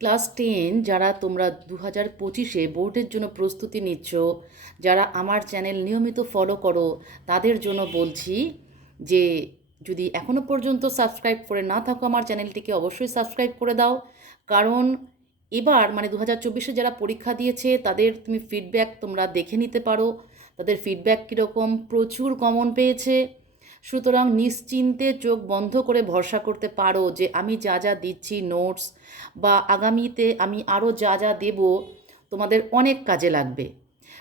Class ten যারা তোমরা দু হাজার পঁচিশে বোর্ডের জন্য প্রস্তুতি নিচ্ছ, যারা আমার চ্যানেল নিয়মিত ফলো করো, তাদের জন্য বলছি যে, যদি এখনও পর্যন্ত সাবস্ক্রাইব করে না থাকো আমার চ্যানেলটিকে অবশ্যই সাবস্ক্রাইব করে দাও। কারণ এবার মানে দু হাজার চব্বিশে যারা পরীক্ষা দিয়েছে, তাদের তুমি ফিডব্যাক তোমরা দেখে নিতে পারো। তাদের ফিডব্যাক কীরকম? প্রচুর কমন পেয়েছে। সুতরাং নিশ্চিন্তে চোখ বন্ধ করে ভরসা করতে পারো যে আমি যা যা দিচ্ছি নোটস বা আগামীতে আমি আরও যা যা দেব, তোমাদের অনেক কাজে লাগবে।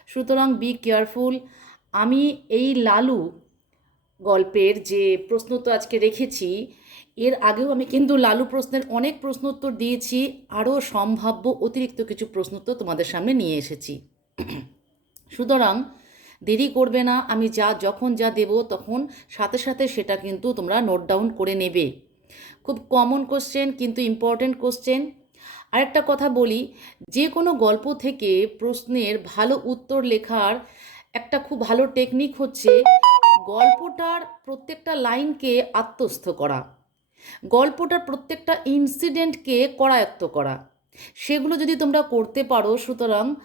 সুতরাং বি কেয়ারফুল আমি এই লালু গল্পের যে প্রশ্ন তো আজকে রেখেছি, এর আগেও আমি কিন্তু লালু প্রশ্নের অনেক প্রশ্নোত্তর দিয়েছি আরও সম্ভাব্য অতিরিক্ত কিছু প্রশ্নোত্তর তোমাদের সামনে নিয়ে এসেছি। সুতরাং দেরি করবে না, আমি যা, যখন যা দেব তখন সাথে সাথে সেটা কিন্তু তোমরা নোট ডাউন করে নেবে। খুব কমন কোশ্চেন কিন্তু ইম্পর্ট্যান্ট কোশ্চেন আরেকটা কথা বলি, যে কোনো গল্প থেকে প্রশ্নের ভালো উত্তর লেখার একটা খুব ভালো টেকনিক হচ্ছে গল্পটার প্রত্যেকটা লাইনকে আত্মস্থ করা। গল্পটার প্রত্যেকটা ইনসিডেন্টকে করায়ত্ত করা। সেগুলো যদি তোমরা করতে পারো, সুতরাং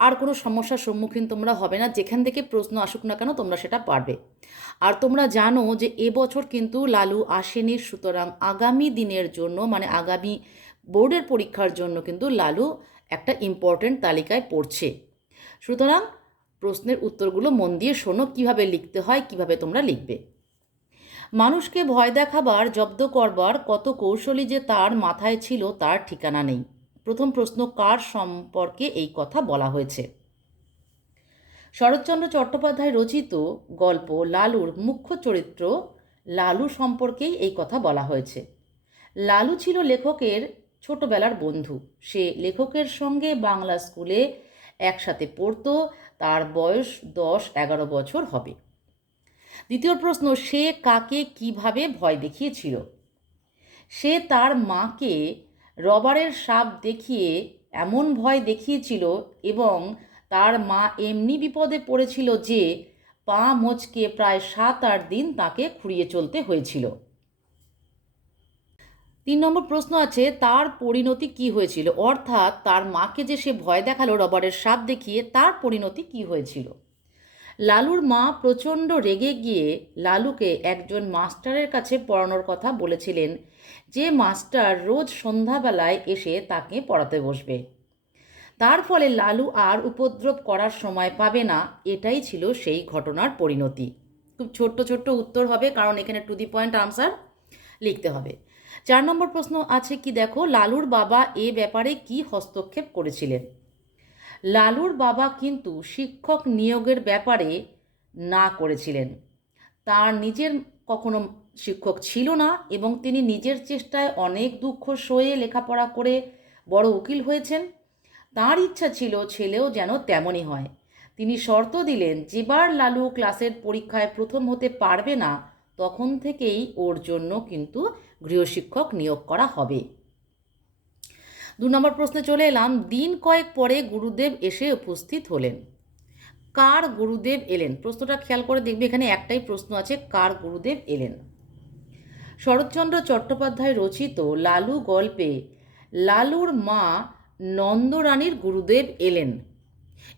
আর কোনো সমস্যার সম্মুখীন তোমরা হবে না। যেখান থেকে প্রশ্ন আসুক না কেন তোমরা সেটা পারবে। আর তোমরা জানো যে এবছর কিন্তু লালু আসেনি, সুতরাং আগামী দিনের জন্য মানে আগামী বোর্ডের পরীক্ষার জন্য কিন্তু লালু একটা ইম্পর্ট্যান্ট তালিকায় পড়ছে। সুতরাং প্রশ্নের উত্তরগুলো মন দিয়ে শোনো, কীভাবে লিখতে হয়, কীভাবে তোমরা লিখবে। মানুষকে ভয় দেখাবার, জব্দ করবার কত কৌশলী যে তার মাথায় ছিল, তার ঠিকানা নেই। প্রথম প্রশ্ন, কার সম্পর্কে এই কথা বলা হয়েছে? শরৎচন্দ্র চট্টোপাধ্যায় রচিত গল্প লালুর মুখ্য চরিত্র লালু সম্পর্কেই এই কথা বলা হয়েছে। লালু ছিল লেখকের ছোটবেলার বন্ধু। সে লেখকের সঙ্গে বাংলা স্কুলে একসাথে পড়তো, তার বয়স দশ এগারো বছর হবে। দ্বিতীয় প্রশ্ন, সে কাকে কীভাবে ভয় দেখিয়েছিল? সে তার মাকে রবারের সাপ দেখিয়ে এমন ভয় দেখিয়েছিল এবং তার মা এমনি বিপদে পড়েছিল যে পা মোচকে প্রায় সাত আট দিন তাকে খুঁড়িয়ে চলতে হয়েছিল। তিন নম্বর প্রশ্ন আছে, তার পরিণতি কি হয়েছিল? অর্থাৎ তার মাকে যে সে ভয় দেখাল রবারের সাপ দেখিয়ে, তার পরিণতি কি হয়েছিল? লালুর মা প্রচণ্ড রেগে গিয়ে লালুকে একজন মাস্টারের কাছে পড়ানোর কথা বলেছিলেন, যে মাস্টার রোজ সন্ধ্যাবেলায় এসে তাকে পড়াতে বসবে। তার ফলে লালু আর উপদ্রব করার সময় পাবে না, এটাই ছিল সেই ঘটনার পরিণতি। খুব ছোট্ট ছোট্ট উত্তর হবে, কারণ এখানে টু দি পয়েন্ট আনসার লিখতে হবে। চার নম্বর প্রশ্ন আছে কি, দেখো, লালুর বাবা এ ব্যাপারে কি হস্তক্ষেপ করেছিলেন? লালুর বাবা কিন্তু শিক্ষক নিয়োগের ব্যাপারে না করেছিলেন। তার নিজের কখনো শিক্ষক ছিল না এবং তিনি নিজের চেষ্টায় অনেক দুঃখ সয়ে লেখাপড়া করে বড় উকিল হয়েছেন। তার ইচ্ছা ছিল ছেলেও যেন তেমনই হয়। তিনি শর্ত দিলেন, যেবার লালু ক্লাসের পরীক্ষায় প্রথম হতে পারবে না, তখন থেকেই ওর জন্য কিন্তু গৃহশিক্ষক নিয়োগ করা হবে। দু নম্বর প্রশ্নে চলে এলাম, দিন কয়েক পরে গুরুদেব এসে উপস্থিত হলেন। কার গুরুদেব এলেন? প্রশ্নটা খেয়াল করে দেখবে, এখানে একটাই প্রশ্ন আছে, কার গুরুদেব এলেন? শরৎচন্দ্র চট্টোপাধ্যায় রচিত লালু গল্পে, লালুর মা নন্দরানীর গুরুদেব এলেন।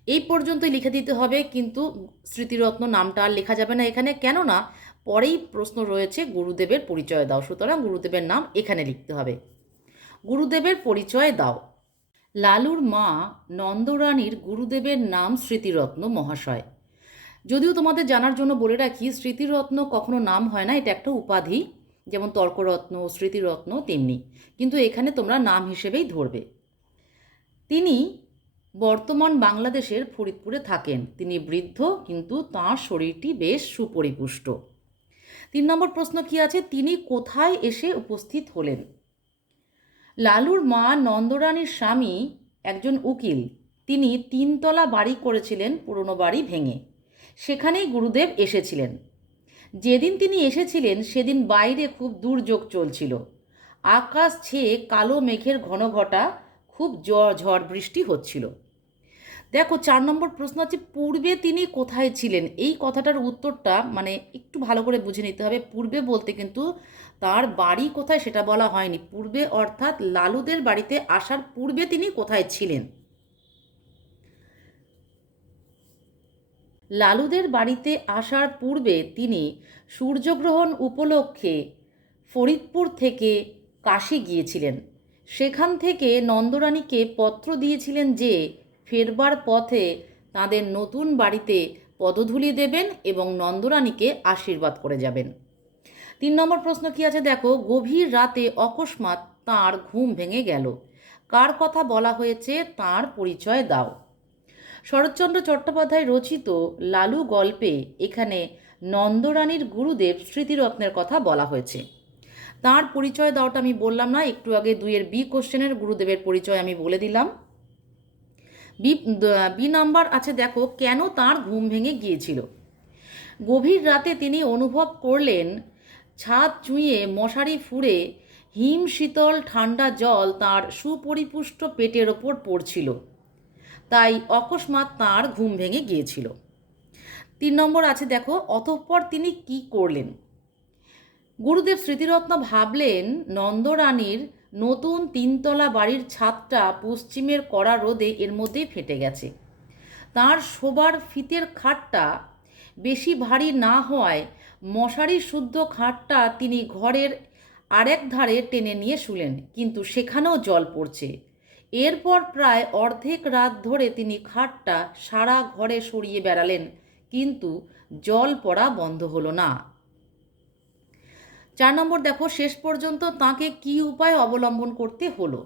এই পর্যন্ত লিখে দিতে হবে, কিন্তু স্মৃতিরত্ন নামটা আর লেখা যাবে না এখানে, কেননা পরেই প্রশ্ন রয়েছে, গুরুদেবের পরিচয় দাও। সুতরাং গুরুদেবের নাম এখানে লিখতে হবে। গুরুদেবের পরিচয় দাও। লালুর মা নন্দরানীর গুরুদেবের নাম স্মৃতিরত্ন মহাশয়। যদিও তোমাদের জানার জন্য বলে রাখি, স্মৃতিরত্ন কখনো নাম হয় না, এটা একটা উপাধি। যেমন তর্করত্ন, স্মৃতিরত্ন তেমনি। কিন্তু এখানে তোমরা নাম হিসেবেই ধরবে। তিনি বর্তমান বাংলাদেশের ফরিদপুরে থাকেন। তিনি বৃদ্ধ, কিন্তু তাঁর শরীরটি বেশ সুপরিপুষ্ট। তিন নম্বর প্রশ্ন কি আছে? তিনি কোথায় এসে উপস্থিত হলেন? লালুর মা নন্দরানীর স্বামী একজন উকিল। তিনি তিনতলা বাড়ি করেছিলেন, পুরনো বাড়ি ভেঙে। সেখানেই গুরুদেব এসেছিলেন। যেদিন তিনি এসেছিলেন, সেদিন বাইরে খুব দুর্যোগ চলছিল। আকাশ ছেয়ে কালো মেঘের ঘন ঘটা খুব ঝড় বৃষ্টি হচ্ছিল। দেখো, চার নম্বর প্রশ্ন আছে, পূর্বে তিনি কোথায় ছিলেন? এই কথাটার উত্তরটা মানে একটু ভালো করে বুঝে নিতে হবে। পূর্বে বলতে কিন্তু তার বাড়ি কোথায় সেটা বলা হয়নি। পূর্বে অর্থাৎ লালুদের বাড়িতে আসার পূর্বে তিনি কোথায় ছিলেন? লালুদের বাড়িতে আসার পূর্বে তিনি সূর্যগ্রহণ উপলক্ষে ফরিদপুর থেকে কাশি গিয়েছিলেন। সেখান থেকে নন্দরানীকে পত্র দিয়েছিলেন যে ফেরবার পথে তাদের নতুন বাড়িতে পদধূলি দেবেন এবং নন্দরানীকে আশীর্বাদ করে যাবেন। তিন নম্বর প্রশ্ন কি আছে? দেখো, গভীর রাতে অকস্মাৎ তার ঘুম ভেঙে গেল। কার কথা বলা হয়েছে তার পরিচয় দাও। শরৎচন্দ্র চট্টোপাধ্যায় রচিত লালু গল্পে এখানে নন্দরানীর গুরুদেব স্মৃতিরত্নের কথা বলা হয়েছে। তার পরিচয় দাওটা আমি বললাম না, একটু আগে দুইয়ের বি কোশ্চেনের গুরুদেবের পরিচয় আমি বলে দিলাম। বি বি নাম্বার আছে, দেখো, কেন তার ঘুম ভেঙে গিয়েছিল? গভীর রাতে তিনি অনুভব করলেন, ছাদ চুঁয়ে মশারি ফুঁড়ে হিম শীতল ঠান্ডা জল তার সুপরিপুষ্ট পেটের ওপর পড়ছিল। তাই অকস্মাৎ তার ঘুম ভেঙে গিয়েছিল। তিন নম্বর আছে, দেখো, অতঃপর তিনি কি করলেন? গুরুদেব স্মৃতিরত্ন ভাবলেন, নন্দরানীর নতুন তিনতলা বাড়ির ছাদটা পশ্চিমের কড়া রোদে এর মধ্যেই ফেটে গেছে। তার শোবার ফিতের খাটটা বেশি ভারী না হওয়ায় মশারি শুদ্ধ খাটটা তিনি ঘরের আরেক ধারে টেনে নিয়ে শুলেন, কিন্তু সেখানেও জল পড়ছে। এরপর প্রায় অর্ধেক রাত ধরে তিনি খাটটা সারা ঘরে সরিয়ে বেড়ালেন, কিন্তু জল পড়া বন্ধ হলো না। চার নম্বর দেখো, শেষ পর্যন্ত তাকে কি উপায় অবলম্বন করতে হলো?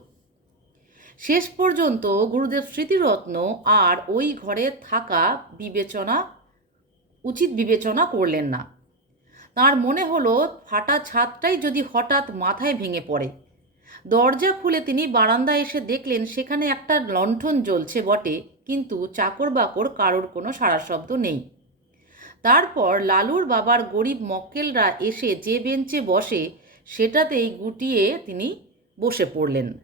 শেষ পর্যন্ত গুরুদেব স্মৃতিরত্ন আর ওই ঘরে থাকা বিবেচনা, উচিত বিবেচনা করলেন না। তার মনে হলো, ফাটা ছাদটাই যদি হঠাৎ মাথায় ভেঙে পড়ে। দরজা খুলে তিনি বারান্দায় এসে দেখলেন, সেখানে একটা লণ্ঠন জ্বলছে বটে, কিন্তু চাকর বাকর কারোর কোনো সারা শব্দ নেই। তারপর লালুর বাবার গরিব মক্কেলরা এসে যে বেঞ্চে বসে, সেটাতেই গুটিয়ে তিনি বসে পড়লেন।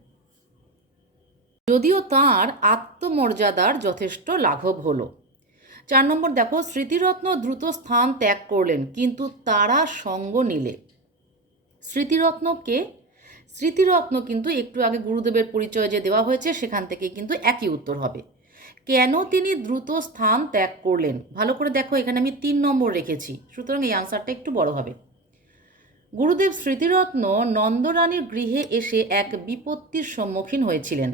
যদিও তার আত্মমর্যাদার যথেষ্ট লাঘব হলো। চার নম্বর, দেখো, স্মৃতিরত্ন দ্রুত স্থান ত্যাগ করলেন, কিন্তু তারা সঙ্গ নিলে। স্মৃতিরত্নকে স্মৃতিরত্ন কিন্তু একটু আগে গুরুদেবের পরিচয় যে দেওয়া হয়েছে, সেখান থেকে কিন্তু একই উত্তর হবে। কেন তিনি দ্রুত স্থান ত্যাগ করলেন? ভালো করে দেখো, এখানে আমি তিন নম্বর রেখেছি। সুতরাং এই আনসারটা একটু বড় হবে। গুরুদেব স্মৃতিরত্ন নন্দরানীর গৃহে এসে এক বিপত্তির সম্মুখীন হয়েছিলেন।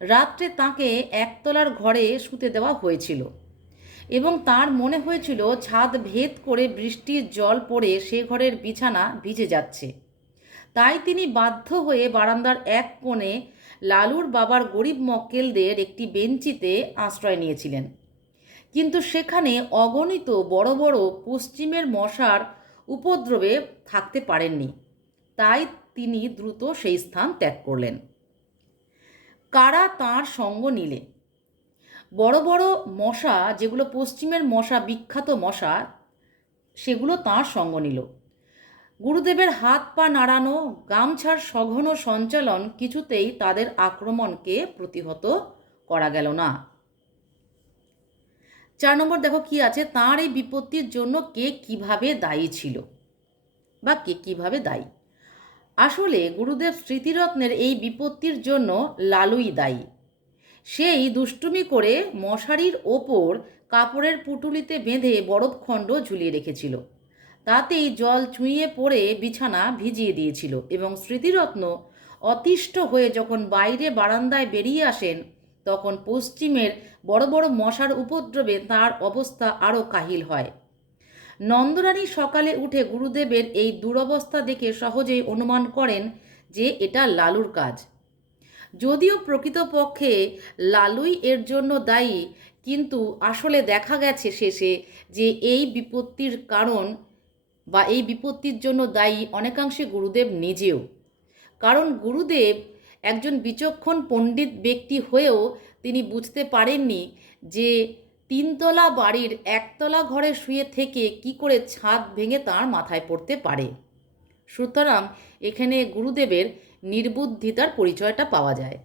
রাত্রে তাকে একতলার ঘরে শুতে দেওয়া হয়েছিল এবং তার মনে হয়েছিল ছাদ ভেদ করে বৃষ্টির জল পড়ে সে ঘরের বিছানা ভিজে যাচ্ছে। তাই তিনি বাধ্য হয়ে বারান্দার এক কোণে লালুর বাবার গরিব মক্কেলদের একটি বেঞ্চিতে আশ্রয় নিয়েছিলেন। কিন্তু সেখানে অগণিত বড় বড় পশ্চিমের মশার উপদ্রবে থাকতে পারেননি। তাই তিনি দ্রুত সেই স্থান ত্যাগ করলেন। কারা তার সঙ্গ নিলে? বড় বড় মশা, যেগুলো পশ্চিমের মশা, বিখ্যাত মশা, সেগুলো তার সঙ্গ নিল। গুরুদেবের হাত পা নাড়ানো, গামছার সঘন সঞ্চালন কিছুতেই তাদের আক্রমণকে প্রতিহত করা গেল না। চার নম্বর দেখো কি আছে? তার এই বিপত্তির জন্য কে কীভাবে দায়ী ছিল? বা কে কীভাবে দায়ী? আসলে গুরুদেব স্মৃতিরত্নের এই বিপত্তির জন্য লালুই দায়ী। সেই দুষ্টুমি করে মশারির ওপর কাপড়ের পুটুলিতে বেঁধে বরফখণ্ড ঝুলিয়ে রেখেছিল। তাতেই জল চুঁইয়ে পড়ে বিছানা ভিজিয়ে দিয়েছিল এবং স্মৃতিরত্ন অতিষ্ঠ হয়ে যখন বাইরে বারান্দায় বেরিয়ে আসেন, তখন পশ্চিমের বড় বড় মশার উপদ্রবে তার অবস্থা আরও কাহিল হয়। নন্দরানী সকালে উঠে গুরুদেবের এই দুরবস্থা দেখে সহজেই অনুমান করেন যে এটা লালুর কাজ। যদিও প্রকৃতপক্ষে লালুই এর জন্য দায়ী, কিন্তু আসলে দেখা গেছে শেষে যে এই বিপত্তির কারণ বা এই বিপত্তির জন্য দায়ী অনেকাংশে গুরুদেব নিজেও। কারণ গুরুদেব একজন বিচক্ষণ পণ্ডিত ব্যক্তি হয়েও তিনি বুঝতে পারেননি যে তিনতলা বাড়ির একতলা ঘরে শুয়ে থেকে কি করে ছাদ ভেঙে তার মাথায় পড়তে পারে। সুতরাং এখানে গুরুদেবের নির্বুদ্ধিতার পরিচয়টা পাওয়া যায়।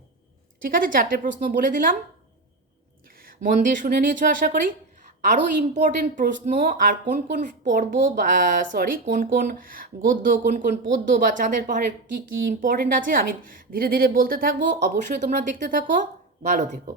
ঠিক আছে, চারটে প্রশ্ন বলে দিলাম। মন দিয়ে শুনে নিয়েছো আশা করি। আরও ইম্পর্টেন্ট প্রশ্ন, আর কোন কোন পর্ব বা সরি কোন কোন গদ্য, কোন কোন পদ্য বা চাঁদের পাহাড়ের কী কী ইম্পর্টেন্ট আছে, আমি ধীরে ধীরে বলতে থাকব। অবশ্যই তোমরা দেখতে থাকো। ভালো থেকো।